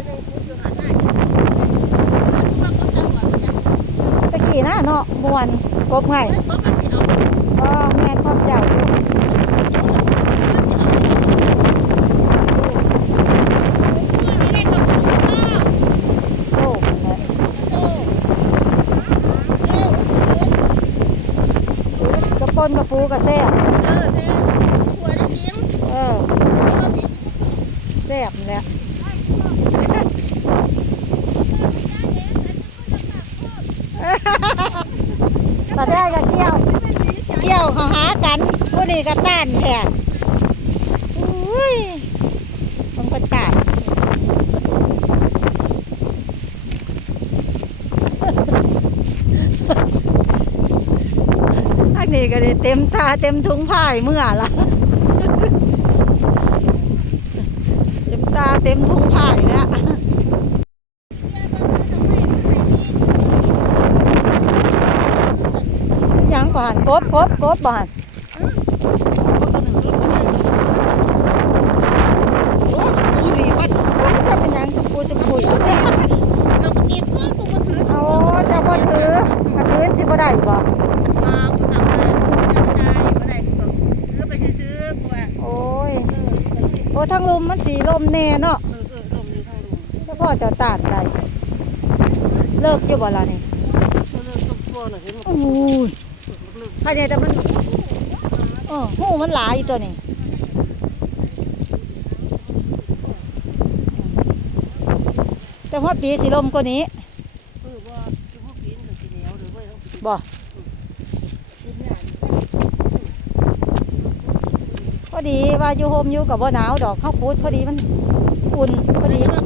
ดตะกี้นะเนาะมวนกบไงก็แม่นควเจ้าอยู่นกับปูกับแซ่เออแซ่หัวน้ำจิ้มเออแซ่บและ ตาได้กับเกี่ยวเกี่ยวเขาหากันผู้นี้ก็ต้านแทนอุ้ยมันก็ต้านอันนี้ก็ได้เต็มตาเต็มถุงผ้าเมื่อละเต็มตาเต็มถุงผ้ายแล้ว หยังก่อนกบกบกบบ่อนจะเป็นยังจะปูจะปุยเอาจะบ่ถือกระถือสิบ่ได้บ่โอ้ยโอ้ทั้งลมมันสีลมแน่เนาะแล้วพ่อจะตาดได้เลิกอยู่บ่ล่ะนี่โอ้ย ถ้าใหญ่แต่มันเออหูมันหลายอยู่ตัวนี้แต่ว่าปีสีลมกว่านี้บ่พอดีว่าอยู่โฮมอยู่กับบ่หนาวดอกข้าวคูดพอดีมันอุ่นพอดีเอ